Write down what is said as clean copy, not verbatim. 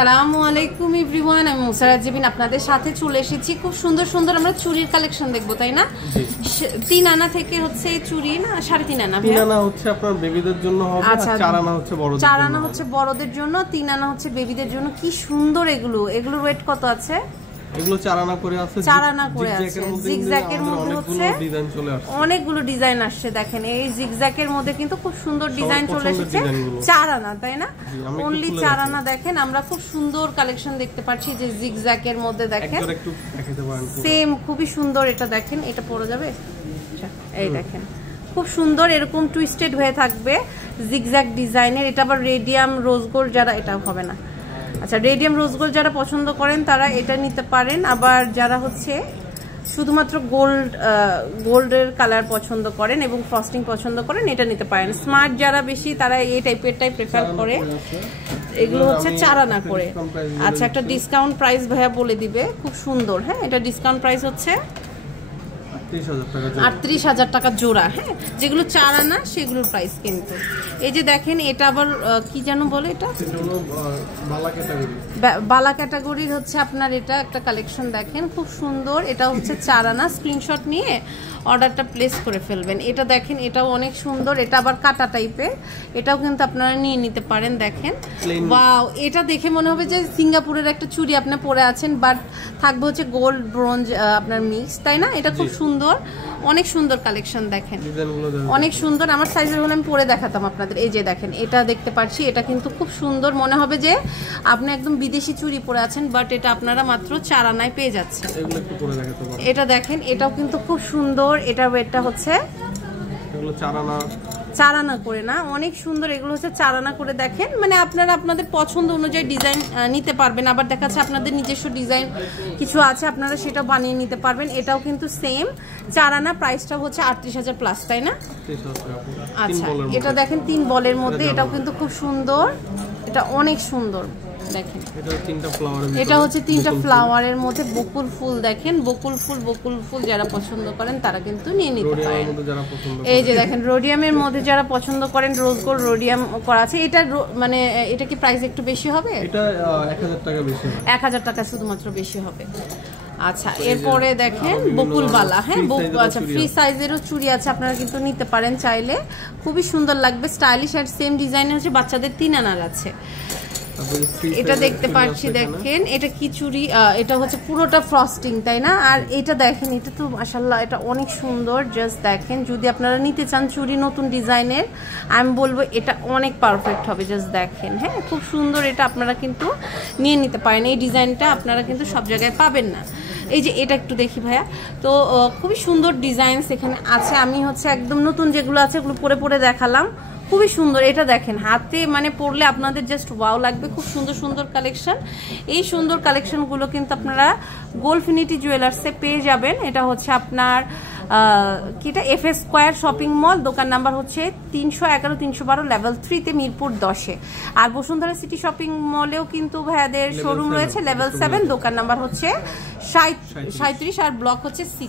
আসসালামু আলাইকুম এভরিওয়ান, আমি মুসারাত জেবিন আপনাদের সাথে চলে এসেছি। খুব সুন্দর সুন্দর আমরা চুড়ির কালেকশন দেখবো, তাই না? 3 আনা থেকে হচ্ছে চুড়ি না 3.5 আনা? 3 আনা হচ্ছে আপনার বেবিদের জন্য হবে, আর 4 আনা হচ্ছে বড়দের জন্য। 4 আনা হচ্ছে বড়দের জন্য, 3 আনা হচ্ছে বেবিদের জন্য। কি সুন্দর এগুলো! এগুলোর ওয়েট কত আছে? এগুলো 4 আনা করে আছে, 4 আনা করে আছে। জিগজ্যাগের মধ্যে হচ্ছে ডিজাইন চলে আসছে, অনেকগুলো ডিজাইন আসছে। দেখেন এই জিগজ্যাগের মধ্যে কিন্তু খুব সুন্দর ডিজাইন চলে এসেছে। 4 আনা, তাই না? অনলি 4 আনা। দেখেন আমরা খুব সুন্দর কালেকশন দেখতে পাচ্ছি যে জিগজ্যাগের মধ্যে। দেখেন একটু দেখাতে পারেন, সেম খুবই সুন্দর। এটা দেখেন, এটা পরে যাবে। আচ্ছা এই দেখেন খুব সুন্দর, এরকম টুইস্টেড হয়ে থাকবে জিগজ্যাগ ডিজাইনের। এটা আবার রেডিয়াম রোজ গোল্ড, যারা এটা হবে না, আচ্ছা রেডিয়াম রোজ গোল্ড যারা পছন্দ করেন তারা এটা নিতে পারেন। আবার যারা হচ্ছে শুধুমাত্র গোল্ডের কালার পছন্দ করেন এবং ফ্রস্টিং পছন্দ করেন এটা নিতে পারেন। স্মার্ট যারা বেশি তারা এই টাইপেরটাই প্রেফার করে। এগুলো হচ্ছে 4 আনা করে। আচ্ছা একটা ডিসকাউন্ট প্রাইস ভাইয়া বলে দিবে, খুব সুন্দর। হ্যাঁ, এটা ডিসকাউন্ট প্রাইস হচ্ছে 38,000 টাকা জোড়া। হ্যাঁ, যেগুলো 4 আনা সেগুলোর প্রাইস কিন্তু। এই যে দেখেন এটা আবার কি যেন বলে, এটা বালা ক্যাটাগরির হচ্ছে আপনার এটা একটা কালেকশন। দেখেন খুব সুন্দর, এটা হচ্ছে 4 আনা। স্ক্রিনশট নিয়ে অর্ডারটা প্লেস করে ফেলবেন। এটা দেখেন, এটাও অনেক সুন্দর। এটা আবার কাটা টাইপের, এটাও কিন্তু আপনারা নিয়ে নিতে পারেন। দেখেন ওয়াও, এটা দেখে মনে হবে যে সিঙ্গাপুরের একটা চুড়ি আপনি পরে আছেন, বাট থাকবে হচ্ছে গোল্ড ব্রোঞ্জ আপনার মিক্স, তাই না? এটা খুব সুন্দর, অনেক সুন্দর কালেকশন। দেখেন অনেক সুন্দর। আমার সাইজের হলে আমি পরে দেখাতাম আপনাদের। এই যে দেখেন এটা দেখতে পাচ্ছি, এটা কিন্তু খুব সুন্দর। মনে হবে যে আপনি একদম বিদেশি চুড়ি পরে আছেন, বাট এটা আপনারা মাত্র 4 আনায় পেয়ে যাচ্ছেন। এটা দেখেন, এটাও কিন্তু খুব সুন্দর। এটা ওয়েটটা হচ্ছে 4 আনা করে না, অনেক সুন্দর। এগুলো হচ্ছে 4 আনা করে। দেখেন মানে আপনারা আপনাদের পছন্দ অনুযায়ী ডিজাইন নিতে পারবেন। আবার দেখা যাচ্ছে আপনাদের নিজস্ব ডিজাইন কিছু আছে, আপনারা সেটা বানিয়ে নিতে পারবেন। এটাও কিন্তু সেম 4 আনা, প্রাইসটা হচ্ছে 38,000 প্লাস, তাই না? আচ্ছা এটা দেখেন 3 বলের মধ্যে, এটাও কিন্তু খুব সুন্দর। এটা অনেক সুন্দর। দেখেন এটা হচ্ছে 3টা ফ্লাওয়ারের মধ্যে বকুল ফুল। দেখেন বকুল ফুল যারা পছন্দ করেন তারা কিন্তু নিয়ে নিতে পারেন। এই যে দেখেন রোডিয়ামের মধ্যে যারা পছন্দ করেন, রোজ গোল্ড রোডিয়াম করা আছে। এটা মানে এটা কি প্রাইস একটু বেশি হবে? এটা 1000 টাকা বেশি, 1000 টাকা শুধুমাত্র বেশি হবে। আচ্ছা এরপরে দেখেন বকুল বালা। হ্যাঁ, আচ্ছা ফ্রি সাইজেরও চুড়ি আছে, আপনারা কিন্তু নিতে পারেন চাইলে। খুবই সুন্দর লাগবে, স্টাইলিশ। আর সেম ডিজাইনের হচ্ছে বাচ্চাদের 3 আনার আছে। এটা দেখতে পাচ্ছি, দেখেন এটা কি চুড়ি, এটা হচ্ছে পুরোটা ফ্রস্টিং, তাই না? আর এটা দেখেন, এটা তো মাশাআল্লাহ এটা অনেক সুন্দর। জাস্ট দেখেন, যদি আপনারা নিতে চান চুড়ি নতুন ডিজাইনের, আমি বলবো এটা অনেক পারফেক্ট হবে। জাস্ট দেখেন, হ্যাঁ খুব সুন্দর। এটা আপনারা কিন্তু নিয়ে নিতে পারেন। এই ডিজাইনটা আপনারা কিন্তু সব জায়গায় পাবেন না। এই যে এটা একটু দেখি ভাইয়া, তো খুবই সুন্দর ডিজাইনস এখানে আছে। আমি হচ্ছে একদম নতুন যেগুলো আছে ওগুলো পরে দেখালাম, খুবই সুন্দর। এটা দেখেন হাতে মানে পরলে আপনাদের জাস্ট ওয়াও লাগবে। খুব সুন্দর সুন্দর কালেকশন। এই সুন্দর কালেকশনগুলো কিন্তু আপনারা গোল্ডফিনিটি জুয়েলার্সে পেয়ে যাবেন। এটা হচ্ছে আপনার কিটা FS স্কয়ার শপিং মল, দোকান নাম্বার হচ্ছে 311 312 লেভেল 3 মিরপুর 10-এ। আর বসুন্ধরা সিটি শপিং মলেও কিন্তু ভাইয়াদের শোরুম রয়েছে লেভেল 7, দোকান নাম্বার হচ্ছে 37 আর ব্লক হচ্ছে 6।